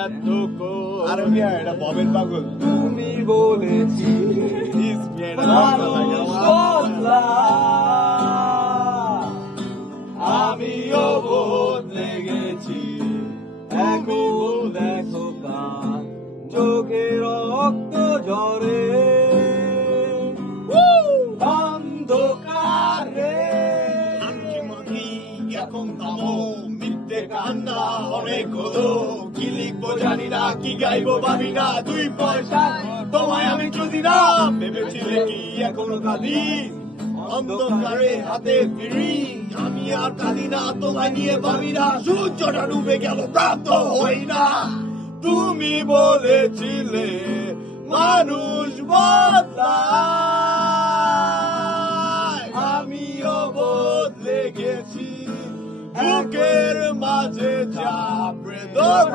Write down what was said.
আরে মিয়া এটা ববের পাগল। তুমি বলেছি ইস মিয়া এটা মানুষ বদলা, আমিও বদলে গেছি। এখন দেখো কার চোখে রক্ত ঝরে অন্ধকারে। আঁকিমাকি এখন থামো, মিথ্যে কান্না অনেক হলো। কি লিখবো জানি না, কি গাইবো ভাবি না, 2 পয়সা তোমায় আমি যদি না। ভেবেছিলে কি এখনো কাঁদি, অন্ধকারে হাতে ফিরি। আমি আর কাঁদি না, তোমায় নিয়ে ভাবি না। সূর্যটা ডুবে গেল, প্রাপ্ত হই না। তুমি বলেছিলে মানুষ বদলায়, আমিও বদলে গেছি। বুকের মাঝে চাপড়ে ধরে